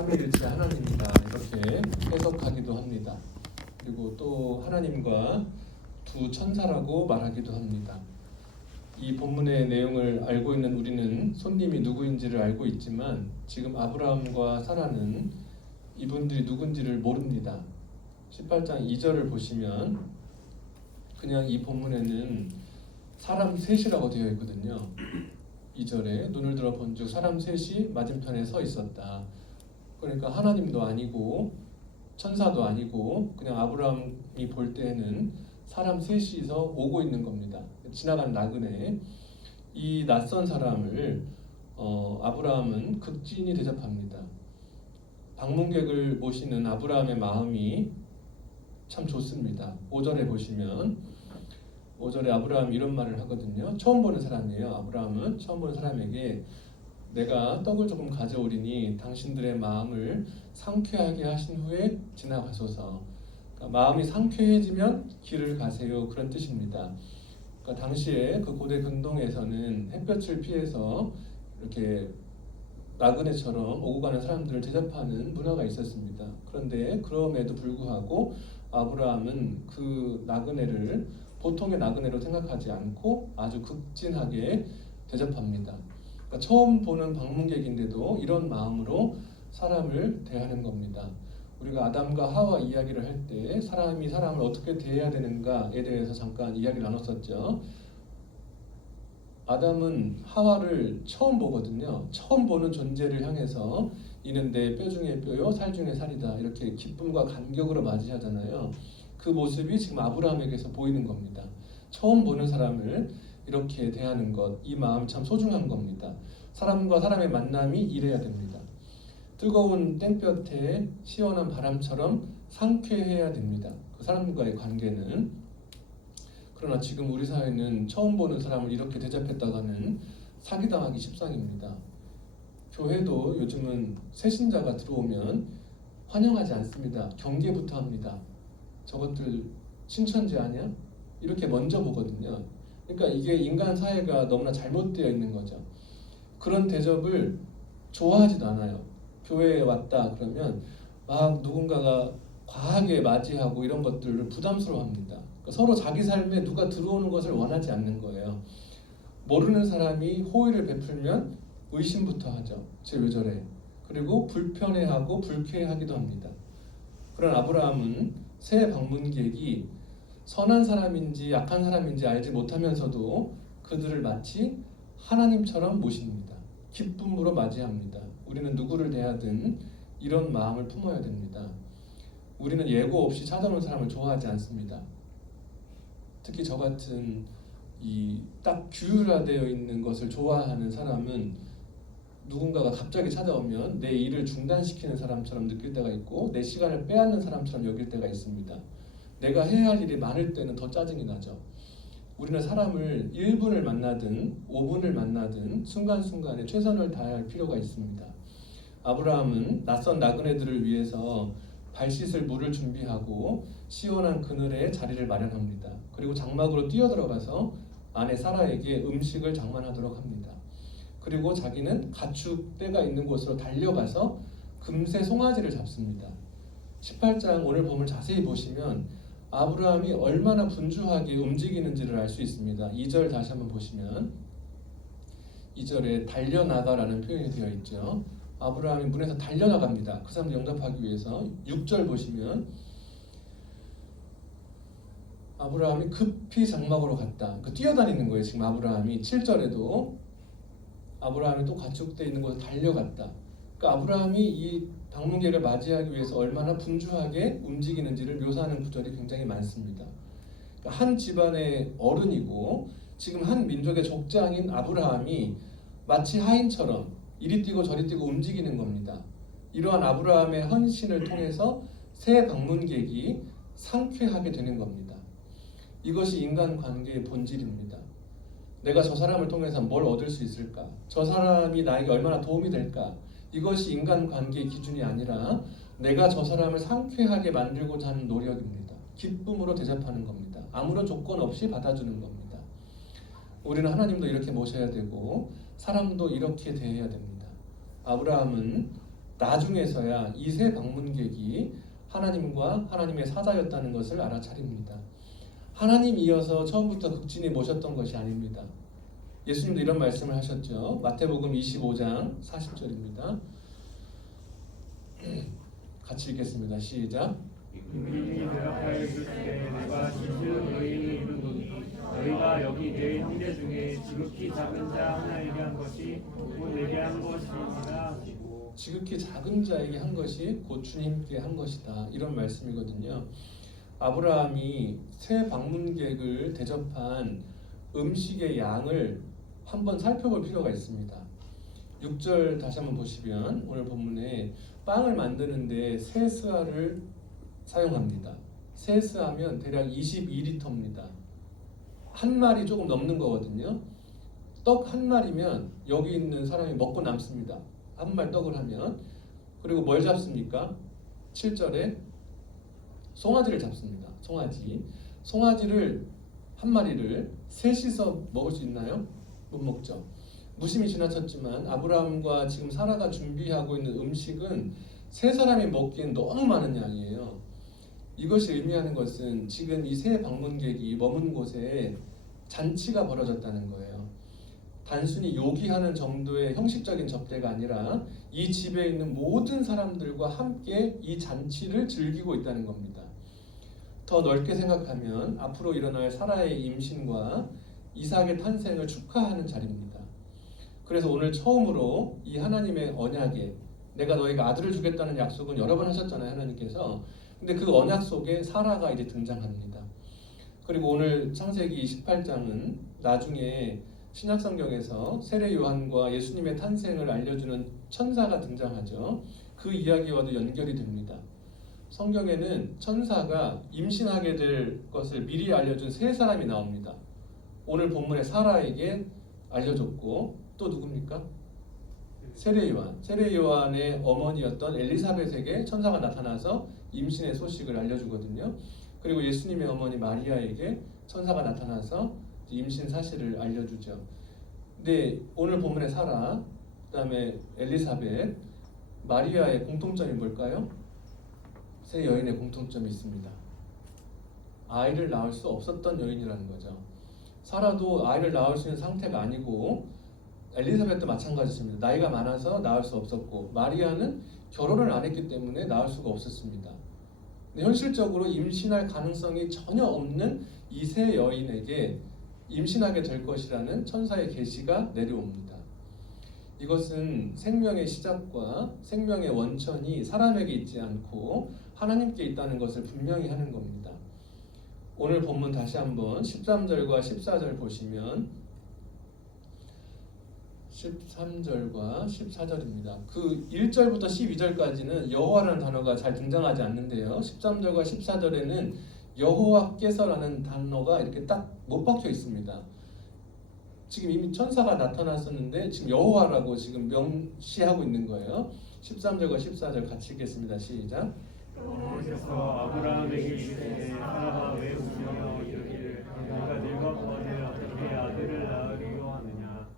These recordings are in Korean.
삼위일체 하나님이다 이렇게 해석하기도 합니다. 그리고 또 하나님과 두 천사라고 말하기도 합니다. 이 본문의 내용을 알고 있는 우리는 손님이 누구인지를 알고 있지만 지금 아브라함과 사라는 이분들이 누군지를 모릅니다. 18장 2절을 보시면 그냥 이 본문에는 사람 셋이라고 되어 있거든요. 2절에 눈을 들어 본즉 사람 셋이 맞은편에 서 있었다. 그러니까 하나님도 아니고 천사도 아니고 그냥 아브라함이 볼 때에는 사람 셋이서 오고 있는 겁니다. 지나간 나그네 이 낯선 사람을 아브라함은 극진히 대접합니다. 방문객을 모시는 아브라함의 마음이 참 좋습니다. 5절에 보시면 5절에 아브라함이 이런 말을 하거든요. 처음 보는 사람이에요. 아브라함은 처음 보는 사람에게 내가 떡을 조금 가져오리니 당신들의 마음을 상쾌하게 하신 후에 지나가소서. 그러니까 마음이 상쾌해지면 길을 가세요. 그런 뜻입니다. 그러니까 당시에 그 고대 근동에서는 햇볕을 피해서 이렇게 나그네처럼 오고 가는 사람들을 대접하는 문화가 있었습니다. 그런데 그럼에도 불구하고 아브라함은 그 나그네를 보통의 나그네로 생각하지 않고 아주 극진하게 대접합니다. 그러니까 처음 보는 방문객인데도 이런 마음으로 사람을 대하는 겁니다. 우리가 아담과 하와 이야기를 할 때 사람이 사람을 어떻게 대해야 되는가에 대해서 잠깐 이야기를 나눴었죠. 아담은 하와를 처음 보거든요. 처음 보는 존재를 향해서 이는 내 뼈 중에 뼈요 살 중에 살이다 이렇게 기쁨과 감격으로 맞이하잖아요. 그 모습이 지금 아브라함에게서 보이는 겁니다. 처음 보는 사람을 이렇게 대하는 것, 이 마음 참 소중한 겁니다. 사람과 사람의 만남이 이래야 됩니다. 뜨거운 땡볕에 시원한 바람처럼 상쾌해야 됩니다. 그 사람과의 관계는. 그러나 지금 우리 사회는 처음 보는 사람을 이렇게 대접했다가는 사기당하기 십상입니다. 교회도 요즘은 새신자가 들어오면 환영하지 않습니다. 경계부터 합니다. 저것들 신천지 아니야? 이렇게 먼저 보거든요. 그러니까 이게 인간 사회가 너무나 잘못되어 있는 거죠. 그런 대접을 좋아하지도 않아요. 교회에 왔다 그러면 막 누군가가 과하게 맞이하고 이런 것들을 부담스러워합니다. 그러니까 서로 자기 삶에 누가 들어오는 것을 원하지 않는 거예요. 모르는 사람이 호의를 베풀면 의심부터 하죠. 쟤 왜 저래? 그리고 불편해하고 불쾌해하기도 합니다. 그런 아브라함은 새 방문객이 선한 사람인지 악한 사람인지 알지 못하면서도 그들을 마치 하나님처럼 모십니다. 기쁨으로 맞이합니다. 우리는 누구를 대하든 이런 마음을 품어야 됩니다. 우리는 예고 없이 찾아오는 사람을 좋아하지 않습니다. 특히 저 같은 이 딱 규율화되어 있는 것을 좋아하는 사람은 누군가가 갑자기 찾아오면 내 일을 중단시키는 사람처럼 느낄 때가 있고 내 시간을 빼앗는 사람처럼 여길 때가 있습니다. 내가 해야 할 일이 많을 때는 더 짜증이 나죠. 우리는 사람을 1분을 만나든 5분을 만나든 순간순간에 최선을 다해야 할 필요가 있습니다. 아브라함은 낯선 나그네들을 위해서 발 씻을 물을 준비하고 시원한 그늘에 자리를 마련합니다. 그리고 장막으로 뛰어들어가서 아내 사라에게 음식을 장만하도록 합니다. 그리고 자기는 가축대가 있는 곳으로 달려가서 금세 송아지를 잡습니다. 18장 오늘 본문을 자세히 보시면 아브라함이 얼마나 분주하게 움직이는지를 알 수 있습니다. 2절 다시 한번 보시면 2절에 달려나가라는 표현이 되어 있죠. 아브라함이 문에서 달려나갑니다. 그 사람들 영접하기 위해서. 6절 보시면 아브라함이 급히 장막으로 갔다. 그 뛰어다니는 거예요. 지금 아브라함이 7절에도 아브라함이 또 가축대에 있는 곳에 달려갔다. 그러니까 아브라함이 이 방문객을 맞이하기 위해서 얼마나 분주하게 움직이는지를 묘사하는 구절이 굉장히 많습니다. 그러니까 한 집안의 어른이고 지금 한 민족의 족장인 아브라함이 마치 하인처럼 이리 뛰고 저리 뛰고 움직이는 겁니다. 이러한 아브라함의 헌신을 통해서 새 방문객이 상쾌하게 되는 겁니다. 이것이 인간관계의 본질입니다. 내가 저 사람을 통해서 뭘 얻을 수 있을까? 저 사람이 나에게 얼마나 도움이 될까? 이것이 인간관계의 기준이 아니라 내가 저 사람을 상쾌하게 만들고자 하는 노력입니다. 기쁨으로 대접하는 겁니다. 아무런 조건 없이 받아주는 겁니다. 우리는 하나님도 이렇게 모셔야 되고 사람도 이렇게 대해야 됩니다. 아브라함은 나중에서야 이 세 방문객이 하나님과 하나님의 사자였다는 것을 알아차립니다. 하나님 이어서 처음부터 극진히 모셨던 것이 아닙니다. 예수님도 이런 말씀을 하셨죠. 마태복음 25장 40절입니다. 같이 읽겠습니다. 시작. 이미 대답하여 이르시되 내가 진실로 너희에게 이르노니 너희가 여기 내 형제 중에 지극히 작은 자 하나에게 한 것이 곧 내게 한 것이니라 하시고. 지극히 작은 자에게 한 것이 곧 주님께 한 것이다. 이런 말씀이거든요. 아브라함이 새 방문객을 대접한 음식의 양을 한번 살펴볼 필요가 있습니다. 6절 다시 한번 보시면 오늘 본문에 빵을 만드는데 세스아를 사용합니다. 세스하면 대략 22리터입니다. 한 마리 조금 넘는 거거든요. 떡 한 마리면 여기 있는 사람이 먹고 남습니다. 한 마리 떡을 하면. 그리고 뭘 잡습니까? 7절에 송아지를 잡습니다. 송아지를 한 마리를 셋이서 먹을 수 있나요? 못 먹죠. 무심히 지나쳤지만 아브라함과 지금 사라가 준비하고 있는 음식은 세 사람이 먹기엔 너무 많은 양이에요. 이것이 의미하는 것은 지금 이 세 방문객이 머문 곳에 잔치가 벌어졌다는 거예요. 단순히 요기하는 정도의 형식적인 접대가 아니라 이 집에 있는 모든 사람들과 함께 이 잔치를 즐기고 있다는 겁니다. 더 넓게 생각하면 앞으로 일어날 사라의 임신과 이삭의 탄생을 축하하는 자리입니다. 그래서 오늘 처음으로 이 하나님의 언약에 내가 너희가 아들을 주겠다는 약속은 여러 번 하셨잖아요, 하나님께서. 근데 그 언약 속에 사라가 이제 등장합니다. 그리고 오늘 창세기 28장은 나중에 신약성경에서 세례 요한과 예수님의 탄생을 알려주는 천사가 등장하죠. 그 이야기와도 연결이 됩니다. 성경에는 천사가 임신하게 될 것을 미리 알려준 세 사람이 나옵니다. 오늘 본문의 사라에게 알려줬고 또 누굽니까? 세례 요한의 어머니였던 엘리사벳에게 천사가 나타나서 임신의 소식을 알려주거든요. 그리고 예수님의 어머니 마리아에게 천사가 나타나서 임신 사실을 알려주죠. 근데 오늘 본문의 사라, 그다음에 엘리사벳, 마리아의 공통점이 뭘까요? 세 여인의 공통점이 있습니다. 아이를 낳을 수 없었던 여인이라는 거죠. 사라도 아이를 낳을 수 있는 상태가 아니고 엘리사벳도 마찬가지였습니다. 나이가 많아서 낳을 수 없었고 마리아는 결혼을 안 했기 때문에 낳을 수가 없었습니다. 근데 현실적으로 임신할 가능성이 전혀 없는 이 세 여인에게 임신하게 될 것이라는 천사의 계시가 내려옵니다. 이것은 생명의 시작과 생명의 원천이 사람에게 있지 않고 하나님께 있다는 것을 분명히 하는 겁니다. 오늘 본문 다시 한번 13절과 14절 보시면 13절과 14절입니다. 그 1절부터 12절까지는 여호와라는 단어가 잘 등장하지 않는데요. 13절과 14절에는 여호와께서라는 단어가 이렇게 딱 못 박혀 있습니다. 지금 이미 천사가 나타났었는데 지금 여호와라고 지금 명시하고 있는 거예요. 13절과 14절 같이 읽겠습니다. 시작. 여호와께서 아브라함에게 이르시되 사라가 왜 웃으며 이르기를 내가 늙었거늘 어떻게 아들을 낳으리요 하느냐.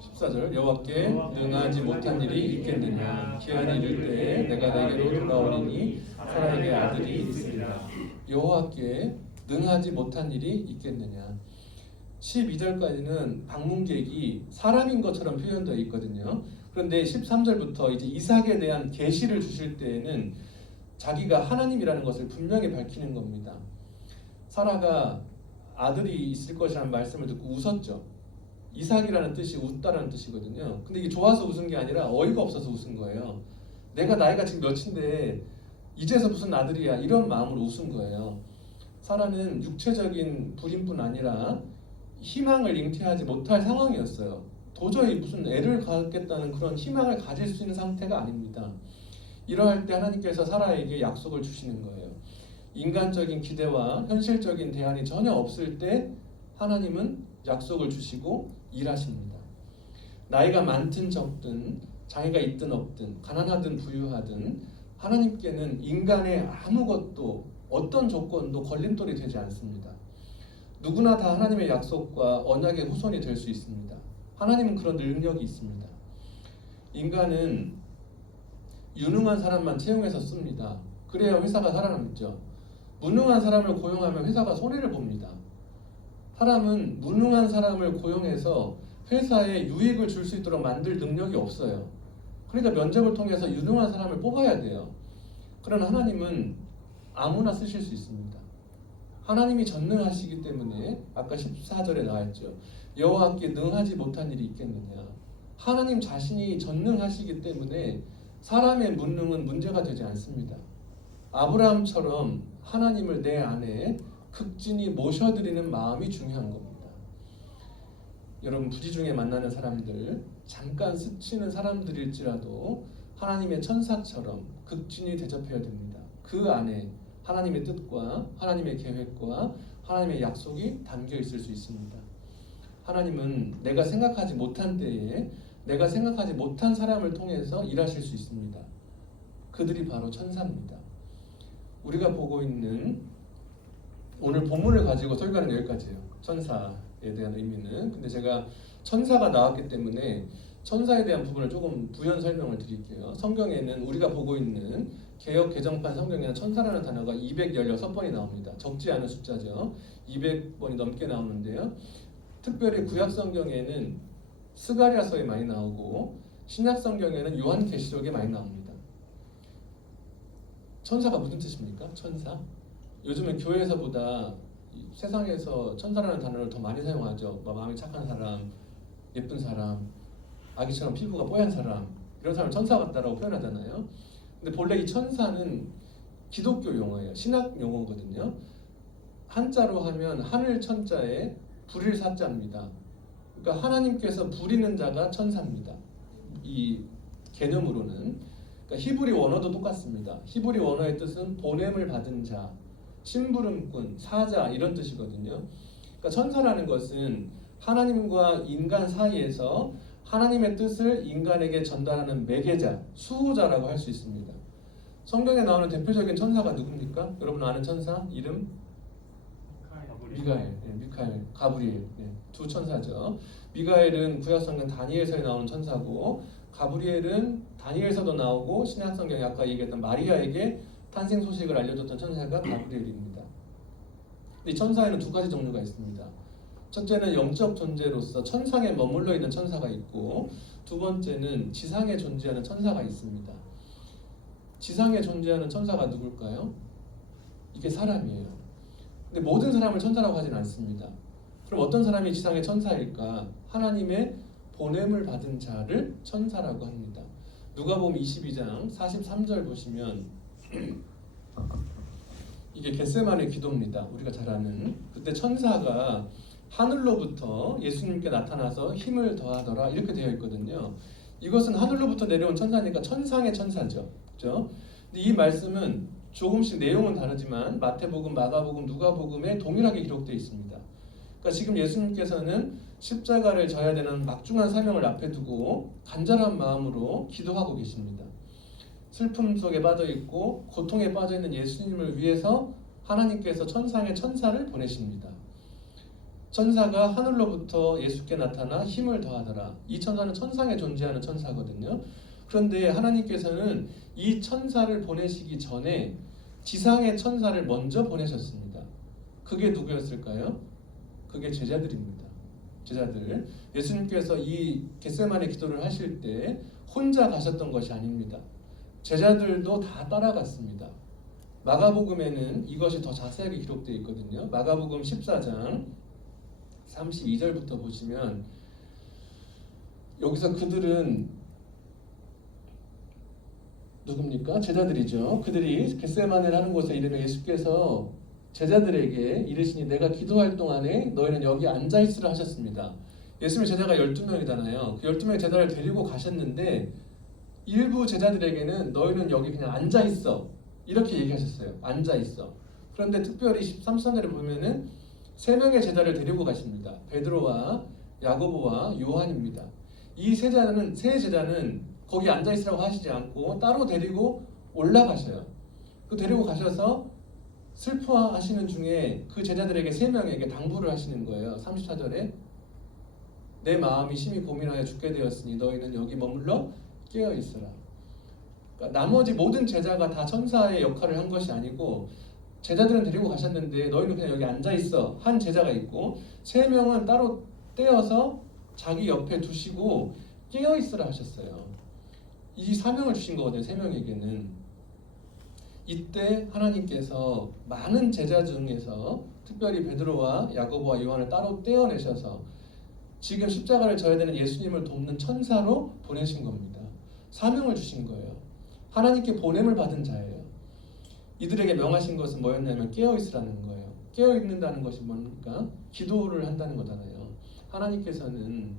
14절 여호와께 능하지 못한 일이 있겠느냐. 기한이 이를 때에 내가 내게로 돌아오리니 사라에게 아들이 있으리라. 여호와께 능하지 못한 일이 있겠느냐. 12절까지는 방문객이 사람인 것처럼 표현되어 있거든요. 그런데 13절부터 이제 이삭에 대한 계시를 주실 때에는 자기가 하나님이라는 것을 분명히 밝히는 겁니다. 사라가 아들이 있을 것이라는 말씀을 듣고 웃었죠. 이삭이라는 뜻이 웃다라는 뜻이거든요. 근데 이게 좋아서 웃은 게 아니라 어이가 없어서 웃은 거예요. 내가 나이가 지금 몇인데 이제서 무슨 아들이야, 이런 마음으로 웃은 거예요. 사라는 육체적인 불임뿐 아니라 희망을 잉태하지 못할 상황이었어요. 도저히 무슨 애를 갖겠다는 그런 희망을 가질 수 있는 상태가 아닙니다. 이러할 때 하나님께서 사라에게 약속을 주시는 거예요. 인간적인 기대와 현실적인 대안이 전혀 없을 때 하나님은 약속을 주시고 일하십니다. 나이가 많든 적든 장애가 있든 없든 가난하든 부유하든 하나님께는 인간의 아무것도 어떤 조건도 걸림돌이 되지 않습니다. 누구나 다 하나님의 약속과 언약의 후손이 될 수 있습니다. 하나님은 그런 능력이 있습니다. 인간은 유능한 사람만 채용해서 씁니다. 그래야 회사가 살아남죠. 무능한 사람을 고용하면 회사가 손해를 봅니다. 사람은 무능한 사람을 고용해서 회사에 유익을 줄 수 있도록 만들 능력이 없어요. 그러니까 면접을 통해서 유능한 사람을 뽑아야 돼요. 그러나 하나님은 아무나 쓰실 수 있습니다. 하나님이 전능하시기 때문에 아까 14절에 나와있죠. 여호와께 능하지 못한 일이 있겠느냐. 하나님 자신이 전능하시기 때문에 사람의 무능은 문제가 되지 않습니다. 아브라함처럼 하나님을 내 안에 극진히 모셔드리는 마음이 중요한 겁니다. 여러분 부지 중에 만나는 사람들, 잠깐 스치는 사람들일지라도 하나님의 천사처럼 극진히 대접해야 됩니다. 그 안에 하나님의 뜻과 하나님의 계획과 하나님의 약속이 담겨 있을 수 있습니다. 하나님은 내가 생각하지 못한 때에 내가 생각하지 못한 사람을 통해서 일하실 수 있습니다. 그들이 바로 천사입니다. 우리가 보고 있는 오늘 본문을 가지고 설교하는 여기까지예요. 천사에 대한 의미는. 근데 제가 천사가 나왔기 때문에 천사에 대한 부분을 조금 부연 설명을 드릴게요. 성경에는 우리가 보고 있는 개역 개정판 성경에는 천사라는 단어가 216번이 나옵니다. 적지 않은 숫자죠. 200번이 넘게 나오는데요. 특별히 구약 성경에는 스가랴서에 많이 나오고 신약 성경에는 요한계시록에 많이 나옵니다. 천사가 무슨 뜻입니까? 천사? 요즘은 교회에서보다 세상에서 천사라는 단어를 더 많이 사용하죠. 마음이 착한 사람, 예쁜 사람, 아기처럼 피부가 뽀얀 사람, 이런 사람을 천사 같다라고 표현하잖아요. 근데 본래 이 천사는 기독교 용어예요. 신학 용어거든요. 한자로 하면 하늘 천자에 불일 사자입니다. 그러니까 하나님께서 부리는 자가 천사입니다. 이 개념으로는. 그러니까 히브리 원어도 똑같습니다. 히브리 원어의 뜻은 보냄을 받은 자, 심부름꾼, 사자 이런 뜻이거든요. 그러니까 천사라는 것은 하나님과 인간 사이에서 하나님의 뜻을 인간에게 전달하는 매개자, 수호자라고 할 수 있습니다. 성경에 나오는 대표적인 천사가 누굽니까? 여러분 아는 천사 이름? 미가엘, 미카엘, 가브리엘, 두 천사죠. 미가엘은 구약성경 다니엘서에 나오는 천사고 가브리엘은 다니엘서도 나오고 신약성경에 아까 얘기했던 마리아에게 탄생 소식을 알려줬던 천사가 가브리엘입니다. 이 천사에는 두 가지 종류가 있습니다. 첫째는 영적 존재로서 천상에 머물러 있는 천사가 있고 두 번째는 지상에 존재하는 천사가 있습니다. 지상에 존재하는 천사가 누굴까요? 이게 사람이에요. 근데 모든 사람을 천사라고 하진 않습니다. 그럼 어떤 사람이 지상의 천사일까? 하나님의 보냄을 받은 자를 천사라고 합니다. 누가복음 22장 43절 보시면 이게 겟세마네 기도입니다. 우리가 잘 아는. 그때 천사가 하늘로부터 예수님께 나타나서 힘을 더하더라 이렇게 되어 있거든요. 이것은 하늘로부터 내려온 천사니까 천상의 천사죠. 그렇죠? 근데 이 말씀은 조금씩 내용은 다르지만 마태복음, 마가복음, 누가복음에 동일하게 기록되어 있습니다. 그러니까 지금 예수님께서는 십자가를 져야 되는 막중한 사명을 앞에 두고 간절한 마음으로 기도하고 계십니다. 슬픔 속에 빠져 있고 고통에 빠져 있는 예수님을 위해서 하나님께서 천상의 천사를 보내십니다. 천사가 하늘로부터 예수께 나타나 힘을 더하더라. 이 천사는 천상에 존재하는 천사거든요. 그런데 하나님께서는 이 천사를 보내시기 전에 지상의 천사를 먼저 보내셨습니다. 그게 누구였을까요? 그게 제자들입니다. 제자들. 예수님께서 이 겟세마네 기도를 하실 때 혼자 가셨던 것이 아닙니다. 제자들도 다 따라갔습니다. 마가복음에는 이것이 더 자세하게 기록되어 있거든요. 마가복음 14장 32절부터 보시면 여기서 그들은 누굽니까? 제자들이죠. 그들이 겟세마네를 하는 곳에 이르면 예수께서 제자들에게 이르시니 내가 기도할 동안에 너희는 여기 앉아있으라 하셨습니다. 예수님의 제자가 12명이잖아요. 그 12명의 제자를 데리고 가셨는데 일부 제자들에게는 너희는 여기 그냥 앉아있어 이렇게 얘기하셨어요. 앉아있어. 그런데 특별히 13절에 보면은 3명의 제자를 데리고 가십니다. 베드로와 야고보와 요한입니다. 이 세 제자는 거기 앉아있으라고 하시지 않고 따로 데리고 올라가셔요. 그 데리고 가셔서 슬퍼하시는 중에 그 제자들에게 3명에게 당부를 하시는 거예요. 34절에 내 마음이 심히 고민하여 죽게 되었으니 너희는 여기 머물러 깨어있으라. 그러니까 그러니까 나머지 모든 제자가 다 천사의 역할을 한 것이 아니고 제자들은 데리고 가셨는데 너희는 그냥 여기 앉아 있어 한 제자가 있고 3명은 따로 떼어서 자기 옆에 두시고 깨어 있으라 하셨어요. 이 사명을 주신 거거든요. 3명에게는. 이때 하나님께서 많은 제자 중에서 특별히 베드로와 야고보와 요한을 따로 떼어내셔서 지금 십자가를 져야 되는 예수님을 돕는 천사로 보내신 겁니다. 사명을 주신 거예요. 하나님께 보냄을 받은 자예요. 이들에게 명하신 것은 뭐였냐면 깨어 있으라는 거예요. 깨어 있는다는 것이 뭡니까? 기도를 한다는 거잖아요. 하나님께서는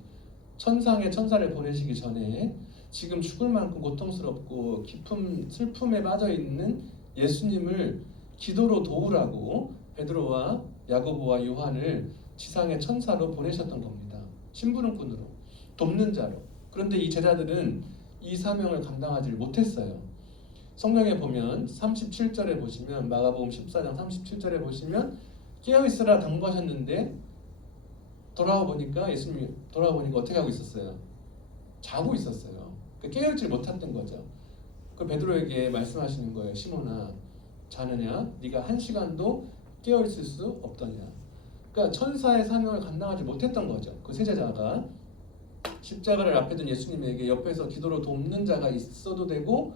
천상의 천사를 보내시기 전에 지금 죽을 만큼 고통스럽고 깊은 슬픔에 빠져 있는 예수님을 기도로 도우라고 베드로와 야고보와 요한을 지상의 천사로 보내셨던 겁니다. 심부름꾼으로, 돕는 자로. 그런데 이 제자들은 이 사명을 감당하지 못했어요. 성경에 보면 37절에 보시면 마가복음 14장 37절에 보시면 깨어있으라 당부하셨는데 돌아와 보니까 예수님이 돌아와 보니까 어떻게 하고 있었어요? 자고 있었어요. 깨어있지 못했던 거죠. 그 베드로에게 말씀하시는 거예요. 시몬아, 자느냐? 네가 1시간도 깨어있을 수 없더냐? 그러니까 천사의 사명을 감당하지 못했던 거죠. 그 세 제자가 십자가를 앞에 둔 예수님에게 옆에서 기도로 돕는 자가 있어도 되고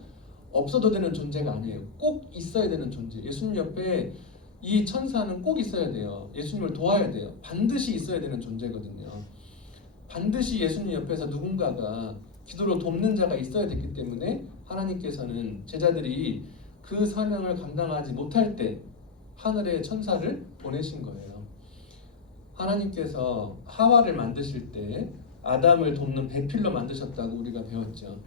없어도 되는 존재가 아니에요. 꼭 있어야 되는 존재. 예수님 옆에 이 천사는 꼭 있어야 돼요. 예수님을 도와야 돼요. 반드시 있어야 되는 존재거든요. 반드시 예수님 옆에서 누군가가 기도로 돕는 자가 있어야 됐기 때문에 하나님께서는 제자들이 그 사명을 감당하지 못할 때 하늘의 천사를 보내신 거예요. 하나님께서 하와를 만드실 때 아담을 돕는 배필로 만드셨다고 우리가 배웠죠.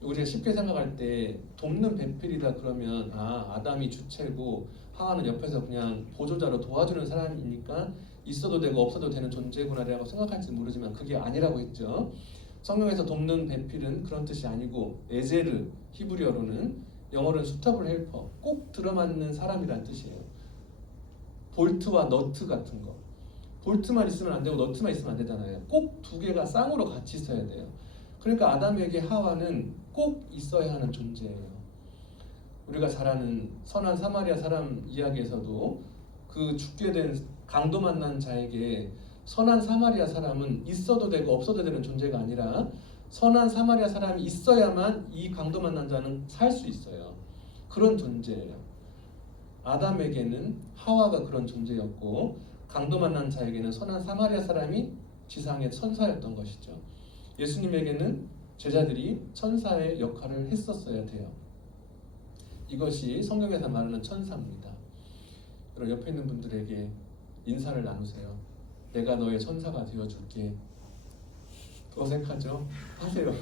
우리가 쉽게 생각할 때 돕는 배필이다 그러면 아담이 주체고 하와는 옆에서 그냥 보조자로 도와주는 사람이니까 있어도 되고 없어도 되는 존재구나라고 생각할지 모르지만 그게 아니라고 했죠. 성경에서 돕는 배필은 그런 뜻이 아니고 에제르, 히브리어로는, 영어로는 수터블 헬퍼, 꼭 들어맞는 사람이란 뜻이에요. 볼트와 너트 같은 거. 볼트만 있으면 안 되고 너트만 있으면 안 되잖아요. 꼭 2개가 쌍으로 같이 있어야 돼요. 그러니까 아담에게 하와는 꼭 있어야 하는 존재예요. 우리가 잘 아는 선한 사마리아 사람 이야기에서도 그 죽게 된 강도 만난 자에게 선한 사마리아 사람은 있어도 되고 없어도 되는 존재가 아니라 선한 사마리아 사람이 있어야만 이 강도 만난 자는 살 수 있어요. 그런 존재예요. 아담에게는 하와가 그런 존재였고 강도 만난 자에게는 선한 사마리아 사람이 지상의 천사였던 것이죠. 예수님에게는 제자들이 천사의 역할을 했었어야 돼요. 이것이 성경에서 말하는 천사입니다. 여러분 옆에 있는 분들에게 인사를 나누세요. 내가 너의 천사가 되어줄게. 어색하죠? 하세요.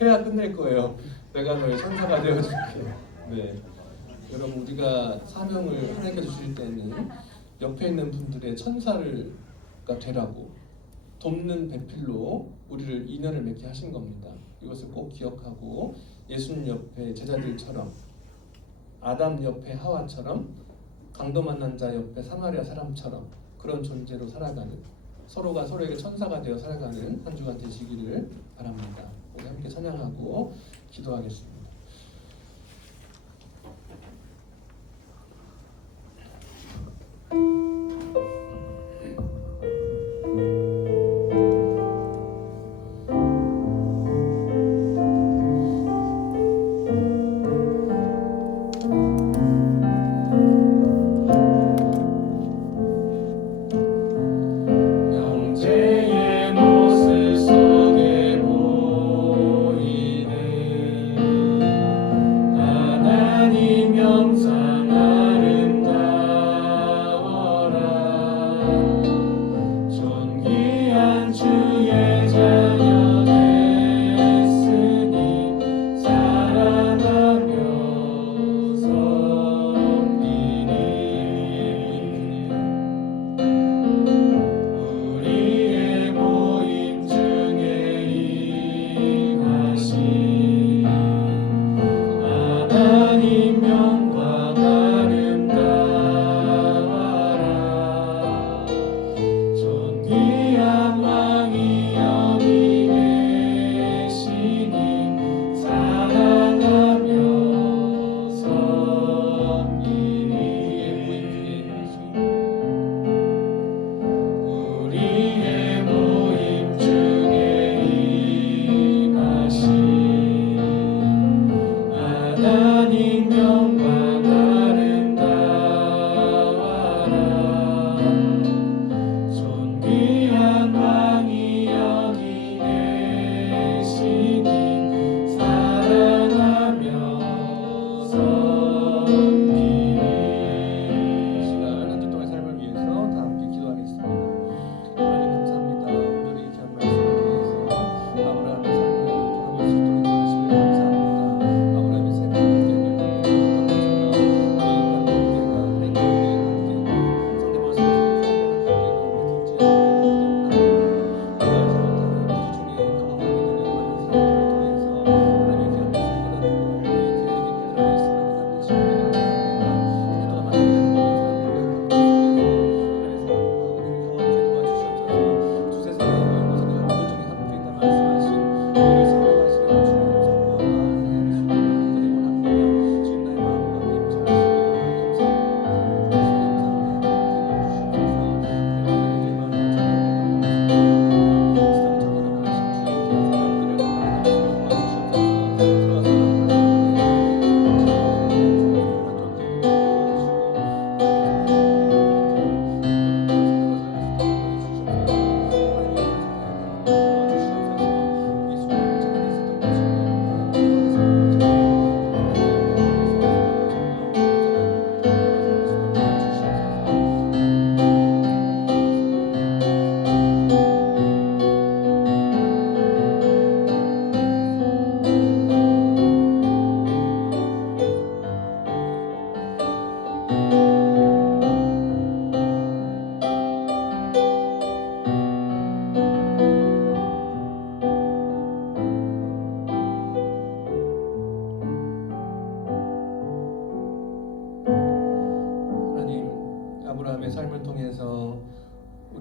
해야 끝낼 거예요. 내가 너의 천사가 되어줄게. 네. 여러분 우리가 사명을 하나님께 주실 때는 옆에 있는 분들의 천사가 되라고 돕는 배필로 우리를 인연을 맺게 하신 겁니다. 이것을 꼭 기억하고 예수님 옆에 제자들처럼 아담 옆에 하와처럼 강도 만난 자 옆에 사마리아 사람처럼 그런 존재로 살아가는, 서로가 서로에게 천사가 되어 살아가는 한 주간 되시기를 바랍니다. 우리 함께 찬양하고 기도하겠습니다. 형제의 모습 속에 보이는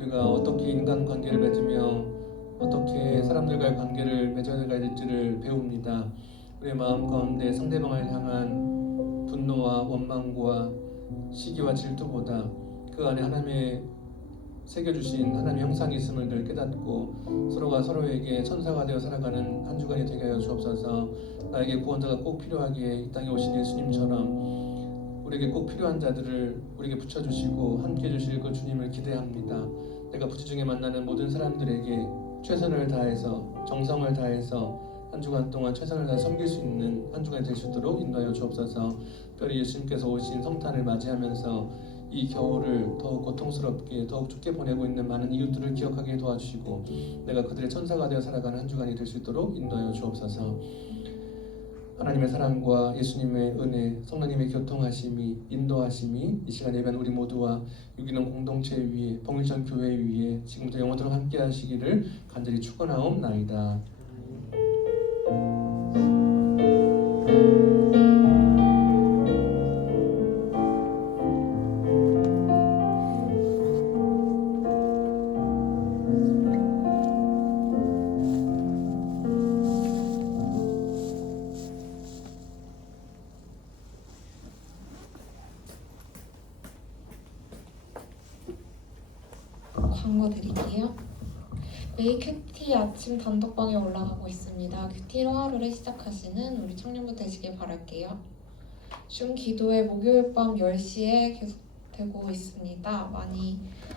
우리가 어떻게 인간 관계를 맺으며 어떻게 사람들과의 관계를 맺어야 될지를 배웁니다. 우리의 마음 가운데 상대방을 향한 분노와 원망과 시기와 질투보다 그 안에 하나님의 새겨주신 하나님의 형상이 있음을 늘 깨닫고 서로가 서로에게 천사가 되어 살아가는 한 주간이 되게 하여 주옵소서. 나에게 구원자가 꼭 필요하기에 이 땅에 오신 예수님처럼 우리에게 꼭 필요한 자들을 우리에게 붙여주시고 함께해 주실 그 주님을 기대합니다. 내가 부치 중에 만나는 모든 사람들에게 최선을 다해서 정성을 다해서 한 주간 동안 최선을 다해 섬길 수 있는 한 주간이 될 수 있도록 인도하여 주옵소서. 특별히 예수님께서 오신 성탄을 맞이하면서 이 겨울을 더욱 고통스럽게 더욱 춥게 보내고 있는 많은 이웃들을 기억하게 도와주시고 내가 그들의 천사가 되어 살아가는 한 주간이 될 수 있도록 인도하여 주옵소서. 하나님의 사랑과 예수님의 은혜, 성령님의 교통하심이 인도하심이 이 시간 예배한 우리 모두와 유기농 공동체 위에 봉일전 교회 위에 지금부터 영원토록 함께 하시기를 간절히 축원하옵나이다. 광고 드릴게요. 매일 큐티 아침 단톡방에 올라가고 있습니다. 큐티로 하루를 시작하시는 우리 청년부 되시길 바랄게요. 줌 기도회 목요일 밤 10시에 계속되고 있습니다. 많이